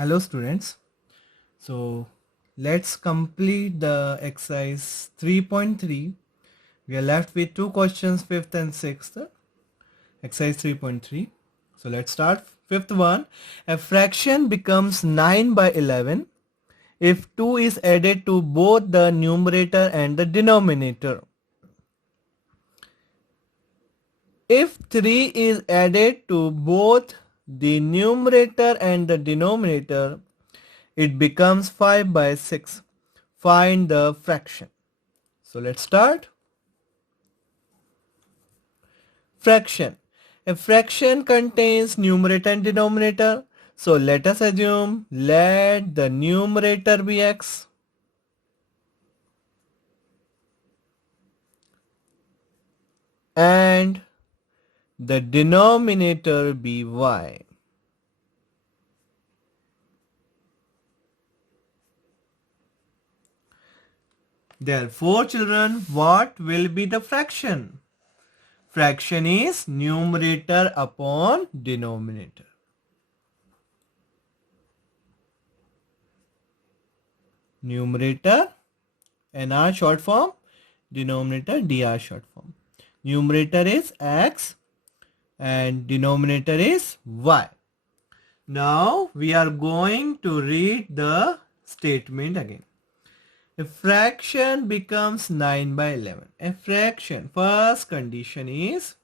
Hello students. So let's complete the exercise 3.3. We are left with two questions, fifth and sixth. Exercise 3.3. So let's start. Fifth one. A fraction becomes 9 by 11 if 2 is added to both the numerator and the denominator. If 3 is added to both the numerator and the denominator, it becomes 5 by 6. Find the fraction. So let's start. Fraction. A fraction contains numerator and denominator. So let us assume let the numerator be x and the denominator be y. Therefore, children, what will be the fraction? Fraction is numerator upon denominator. Numerator NR short form, denominator DR short form. Numerator is x and denominator is y. Now we are going to read the statement again. A fraction becomes 9 by 11. A fraction, first condition is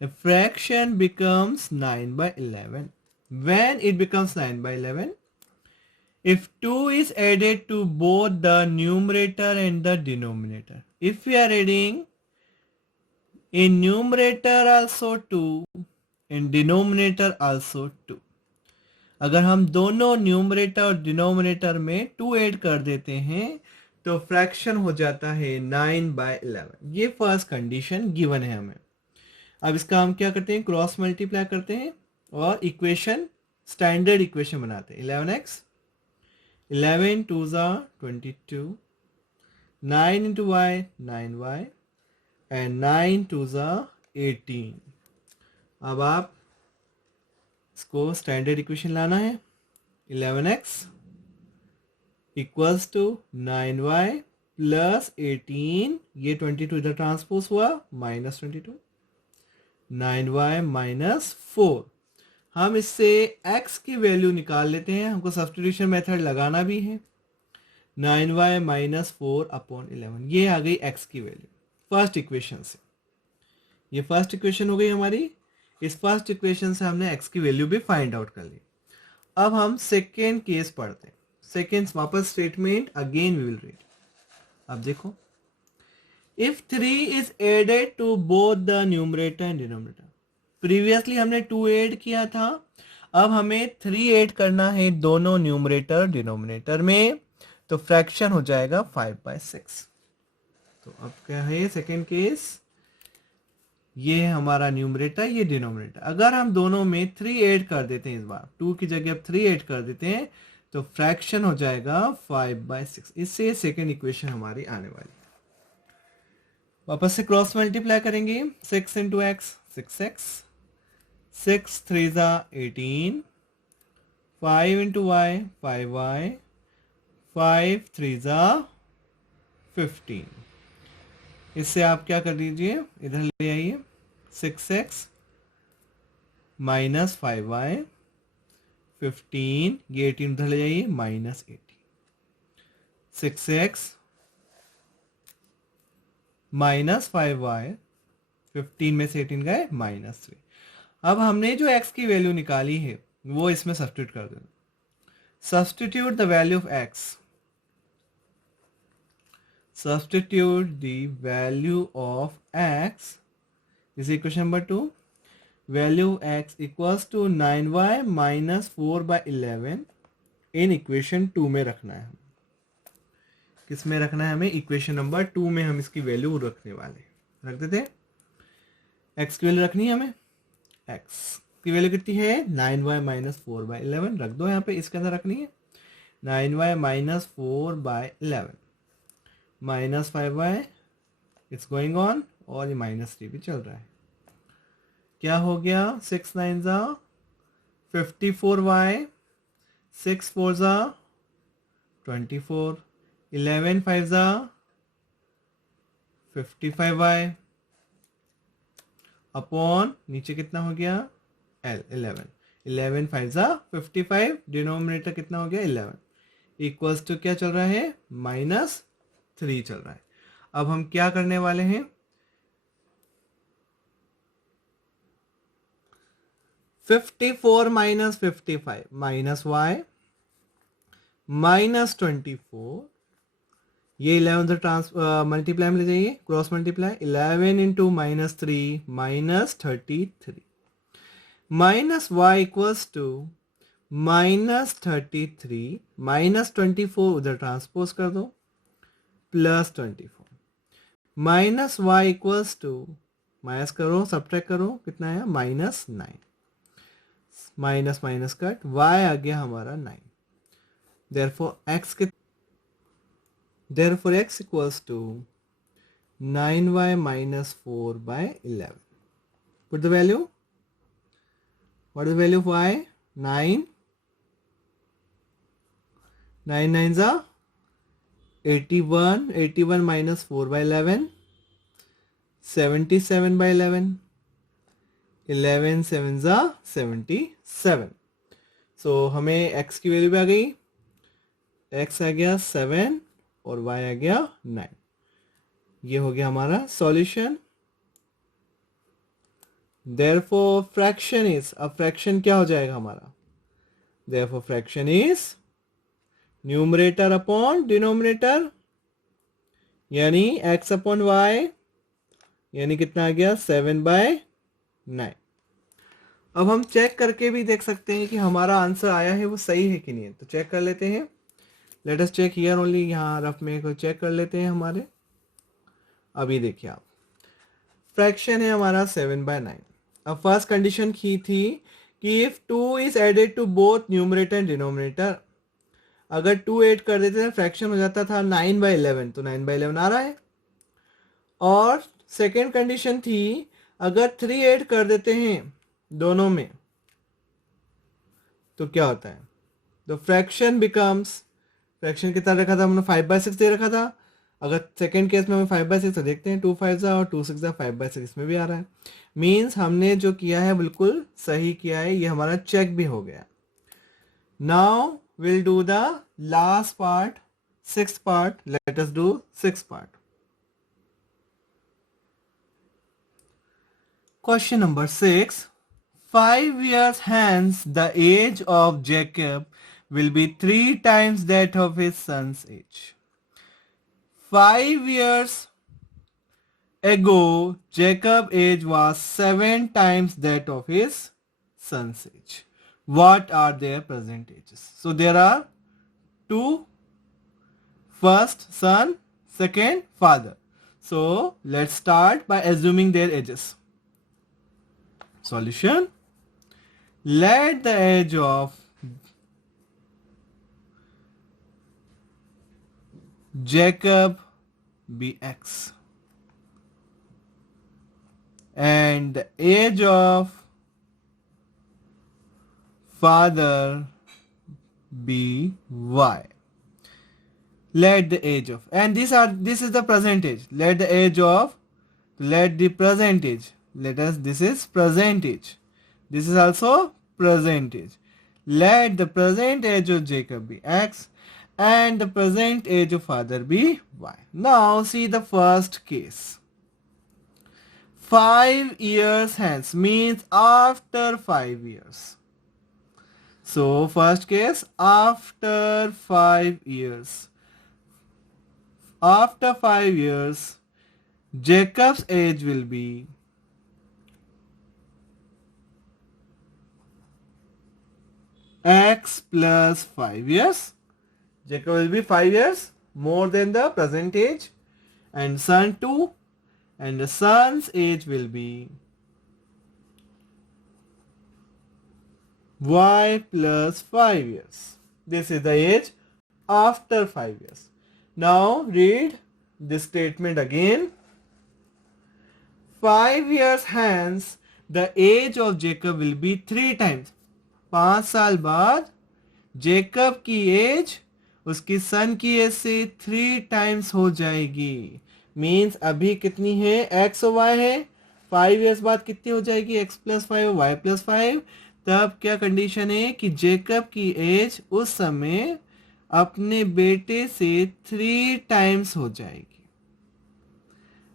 a fraction becomes 9 by 11. When it becomes 9 by 11, if 2 is added to both the numerator and the denominator. If we are adding in numerator also 2, in denominator also 2. अगर हम दोनों numerator और denominator में 2 add कर देते हैं तो fraction हो जाता है 9 बाय 11. ये फर्स्ट कंडीशन गिवन है हमें. अब इसका हम क्या करते हैं, क्रॉस मल्टीप्लाई करते हैं और इक्वेशन स्टैंडर्ड इक्वेशन बनाते हैं. 11x 11 2s are 22, 9 into y 9y and 9 2s are 18. अब आप इसको स्टैंडर्ड इक्वेशन लाना है. 11x equals to 9y plus 18, ये 22 इधर ट्रांसपोज हुआ, माइनस 22, 9y माइनस 4. हम इससे x की वैल्यू निकाल लेते हैं, हमको सब्स्टिट्यूशन मेथड लगाना भी है. 9y माइनस 4 अपॉन 11, ये आ गई x की वैल्यू फर्स्ट इक्वेशन से. ये फर्स्ट इक्वेशन हो गई हमारी. इस फर्स्ट इक्वेशन से हमने x की वैल्यू भी फाइंड आउट कर ली. अब हम सेकेंड केस पढ़ते हैं. सेकेंड वापस statement again we will read. अब देखो, if 3 is added to both the numerator and denominator. Previously हमने 2 ऐड किया था, अब हमें 3 ऐड करना है दोनों न्यूमरेटर डिनोमिनेटर में, तो फ्रैक्शन हो जाएगा 5 by 6. तो अब क्या है सेकेंड केस, ये है हमारा न्यूमरेटर, ये डिनोमिनेटर. अगर हम दोनों में 3 ऐड कर देते हैं, इस बार 2 की जगह अब 3 ऐड कर देते हैं तो फ्रैक्शन हो जाएगा 5 by 6. इससे सेकेंड इक्वेशन हमारी आने वाली है. वापस से क्रॉस मल्टीप्लाई करेंगे. 6 into X 6x, 6 3s are 18, 5 into Y 5y, 5 3s are 15. इससे आप क्या कर दीजिए, इधर ले आइए. 6x माइनस 5y, 15, ये 18 उधर ले जाइए, माइनस 18. 6x माइनस 5y, 15 में से 18 गए, माइनस 3. अब हमने जो x की वैल्यू निकाली है वो इसमें सब्स्टिट्यूट कर देना. Substitute the value of x. Substitute the value of x is equation number 2. Value x equals to 9y minus 4 by 11 in equation 2 में रखना है. किस में रखना है हमें, इक्वेशन नंबर 2 में हम इसकी वैल्यू रखने वाले. रख देते हैं. x की वैल्यू रखनी है हमें. x की वैल्यू कितनी है, 9y minus 4 by 11. रख दो यहाँ पे, इसके अंदर रखनी है 9y minus 4 by 11 minus 5y, it's going on, और ये माइनस 3 भी चल रहा है. क्या हो गया, 6 9s are 54y, 6 4 जा 24, 11 5 जा 55y अपॉन नीचे कितना हो गया L 11, 11 5 जा 55, डिनोमिनेटर कितना हो गया 11, इक्वल्स टू क्या चल रहा है -3 चल रहा है। अब हम क्या करने वाले हैं, 54 माइनस 55 माइनस y माइनस 24, ये 11 से मल्टीप्लाई में ले जाइए, cross multiply, 11 into -3 -33 minus y equals to -33 -24 उधर ट्रांसपोज कर दो +24 minus y equals to, minus करो सब्ट्रैक्ट करो, कितना आया -9, माइनस माइनस कट, y आ गया हमारा 9, therefore x equals to 9y minus 4 by 11. Put the value. What is the value of y? 9. 9 nines are 81. 81 minus 4 by 11. 77 by 11. 11 sevens are 77. So हमें x की value भी आ गई, x आ गया 7 और y आ गया 9। ये हो गया हमारा सॉल्यूशन। Therefore फ्रैक्शन इज, अब फ्रैक्शन क्या हो जाएगा हमारा, Therefore fraction is numerator upon denominator, यानी x अपॉन y, यानी कितना आ गया 7/9। अब हम चेक करके भी देख सकते हैं कि हमारा आंसर आया है वो सही है कि नहीं है, तो चेक कर लेते हैं। Let us check here only, यहाँ रफ में को चेक कर लेते हैं हमारे। अभी देखिए आप, फ्रैक्शन है हमारा 7/9। अब फर्स्ट कंडीशन की थी कि if 2 is added to both numerator and denominator, अगर 2 ऐड कर देते हैं फ्रैक्शन हो जाता था 9/11, तो 9/11 आ रहा है। और सेकेंड कंडीशन थी अगर 3 ऐड कर देते हैं दोनों में तो क्या होता है, तो फ्रैक्शन बिकम्स, फ्रैक्शन कितना रखा था हमने 5/6 दे रखा था। अगर सेकेंड केस में हमें 5/6 तो देखते हैं 2 5 और 2 6 5/6 इसमें भी आ रहा है। मीन्स हमने जो किया है बिल्कुल सही किया है, ये हमारा चेक भी हो गया। Now will do the last part, 6th part. Let us do 6th part. Question number 6. 5 years hence, the age of Jacob will be 3 times that of his son's age. 5 years ago, Jacob's age was 7 times that of his son's age. What are their present ages? So there are 2, first son, second father. So let's start by assuming their ages. Solution. Let the age of Jacob be x and the age of father be y. Let the age of, and this is the present age. Let the age of, let the present age, this is present age. This is also present age. Let the present age of Jacob be x and the present age of father be y. Now see the first case. 5 years hence means after 5 years. So first case, after 5 years. After 5 years, Jacob's age will be x plus 5 years. Jacob will be 5 years more than the present age, and son 2, and the son's age will be y plus 5 years. This is the age after 5 years. Now read this statement again. 5 years hence, the age of Jacob will be 3 times. 5 साल बाद Jacob की as उसकी सन की as से 3 times हो जाएगी। Means अभी कितनी है, एक्स और वाई है, 5 ईयर्स बाद कितनी हो जाएगी, एक्स प्लस 5 वाई प्लस 5। तब क्या कंडीशन है कि जेकब की एज उस समय अपने बेटे से 3 टाइम्स हो जाएगी।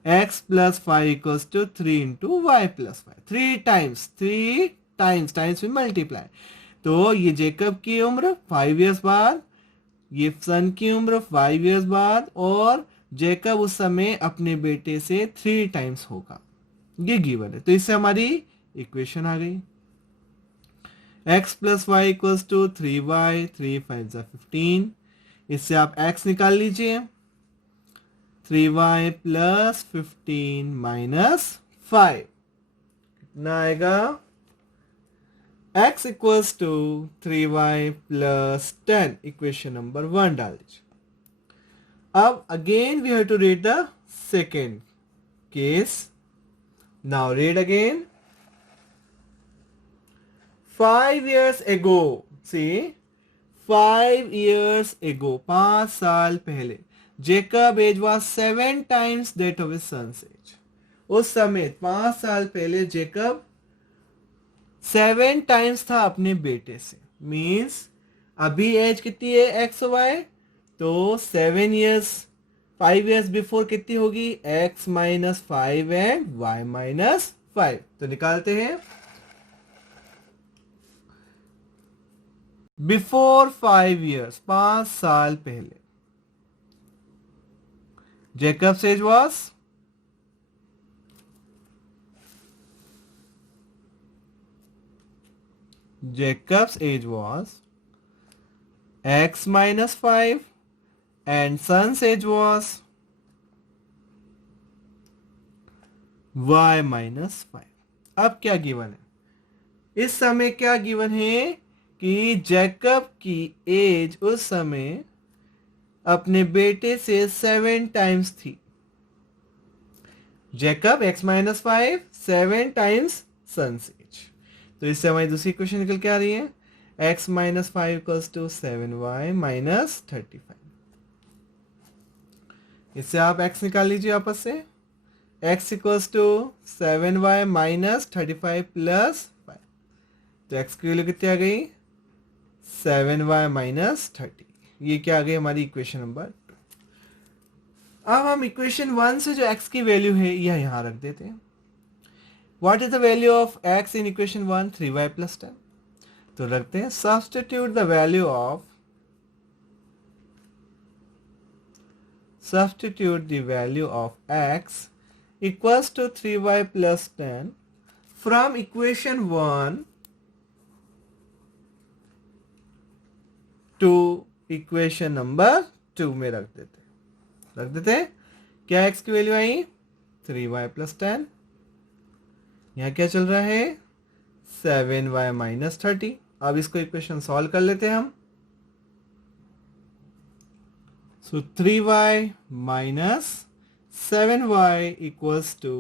x plus 5 equals to 3 into Y plus 5, 3 times times में मल्टीप्लाई। तो ये जेकब की उम्र 5 ईयर्स बाद, ये सन की उम्र 5 ईयर्स बाद, और जेकब उस समय अपने बेटे से 3 टाइम्स होगा। ये गिवन है, तो इससे हमारी इक्वेशन आ गई। x plus Y equals to 3y, 3 5 15। इससे आप x निकाल लीजिए, 3y प्लस 15 माइनस 5 कितना आएगा, x equals to 3y plus 10। Equation number 1 डाल दीजिए। अब again we have to read the second case. Now read again. 5 years ago, see, 5 years ago, 5 साल पहले, Jacob age was 7 times that of his sons age. उस समय 5 साल पहले Jacob 7 times था अपने बेटे से। मीन्स अभी एज कितनी है एक्स वाई, तो 7 ईयर्स 5 ईयर्स बिफोर कितनी होगी, X minus 5 and Y minus 5। तो निकालते हैं। बिफोर 5 ईयर्स, 5 साल पहले, Jacob's age was x minus 5 and son's age was y minus 5। अब क्या गिवन है, इस समय क्या गिवन है कि जैकब की एज उस समय अपने बेटे से 7 टाइम्स थी। Jacob x minus 5, 7 times sons age. तो इससे हमारी दूसरी इक्वेशन निकल के आ रही है, x minus 5 equals to 7y minus 35। इससे आप x निकाल लीजिए आपस से, x equals to 7y minus 35 plus 5। तो x की वैल्यू कितनी आ गई, 7y माइनस 30। ये क्या आ गई हमारी इक्वेशन नंबर 2। अब हम इक्वेशन 1 से जो x की वैल्यू है यह यहां रख देते हैं। What is the value of x in equation 1, 3y plus 10। तो रखते हैं, substitute the value of, substitute the value of x equals to 3y plus 10 from equation 1 to equation number 2 में रख देते। क्या x की वैल्यू आई, 3y plus 10। यहाँ क्या चल रहा है, 7y minus 30। अब इसको इक्वेशन सॉल्व कर लेते हैं हम। So 3y minus 7y equals to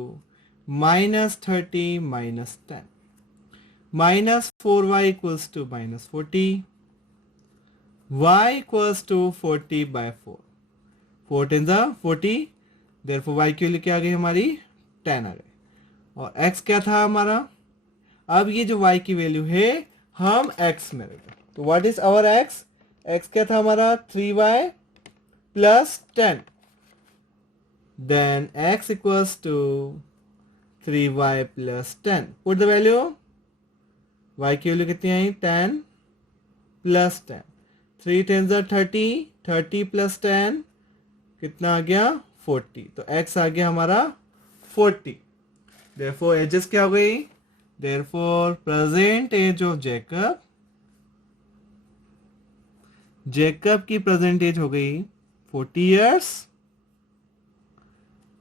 minus 30 minus 10. Minus 4y equals to minus 40. Y equals to 40 by 4. 4 10 40. Therefore y की वैल्यू क्या आ गई हमारी, 10 आ गई। और x क्या था हमारा, अब ये जो y की वैल्यू है हम x में रखें। तो what is our x, x क्या था हमारा, 3y plus 10, then x equals to 3y plus 10। put the value, y की वैल्यू कितनी आई, 10 plus 10, 3 10 30, 30 plus 10 कितना आ गया, 40। तो x आ गया हमारा 40। therefore एजेस क्या हो गई, therefore present age of Jacob की प्रेजेंट एज हो गई 40 years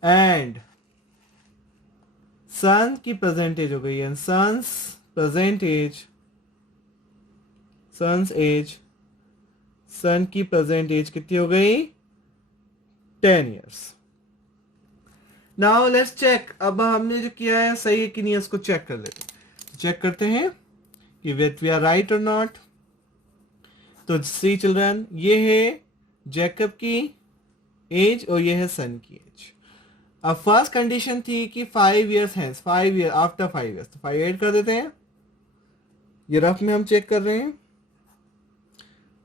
and सन की प्रेजेंट एज हो गई, एंड सन की प्रेजेंट एज कितनी हो गई, 10 years। नाउ लेट्स चेक, अब हमने जो किया है सही है कि नहीं, इसको चेक कर लेते हैं। चेक करते हैं कि विथ वी आर राइट और नॉट। तो सी चिल्ड्रन, ये है जैकब की एज और ये है सन की एज। अब फर्स्ट कंडीशन थी कि 5 इयर्स है, 5 ईयर आफ्टर 5 इयर्स, तो 5 ऐड कर देते हैं, ये रफ में हम चेक कर रहे हैं।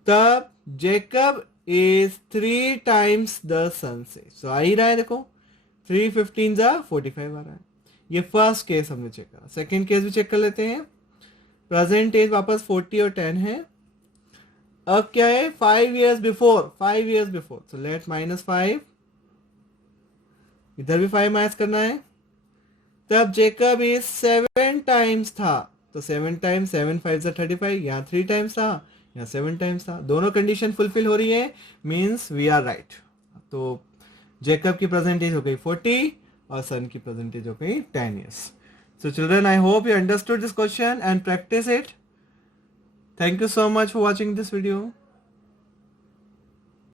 तब जेकब इज 3 टाइम्स द सन से, तो आ ही रहा है, देखो 3 15 जा 45 आ रहा है। ये फर्स्ट केस हमने चेक करा। सेकेंड केस भी चेक कर लेते हैं। प्रेजेंट एज वापस 40 और 10 है। अब क्या है, 5 इयर्स बिफोर, 5 इयर्स बिफोर, तो लेट -5, इधर भी 5 माइनस करना है। तब जेकब इज 7 टाइम्स था, तो 7 टाइम्स 7 5 35, यहाँ 3 टाइम्स था, यहाँ 7 टाइम्स था। दोनों कंडीशन फुलफिल हो रही है, मीन्स वी आर राइट। तो जेकब की प्रेजेंटेज हो गई 40 और सन की प्रेजेंटेज हो गई 10 years. So children, I hope you understood this question and practice it. Thank you so much for watching this video.